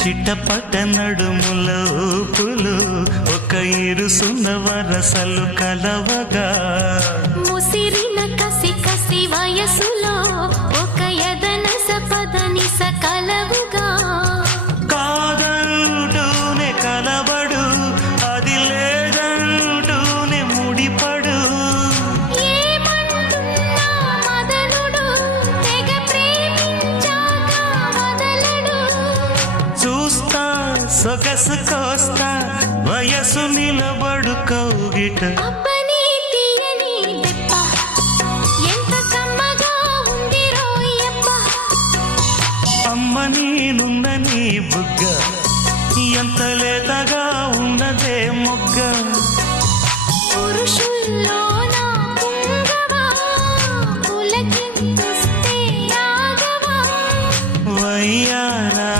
చిట్టపట నడుముల ఊపులు ఒక ఇరుసున్న వరసలు కలవగా ముసిరిన కసి కసి వయసులో ఒక యదన సపదని సకలవుగా కాదంటూనే కలబడు అది లేదంటూనే ముడిపడు ఏమంటున్నా మదనుడు తెగ ప్రేమించాక వదలడు చూస్తా సొగసు కోస్తా వయసు నిలబడు కౌగిట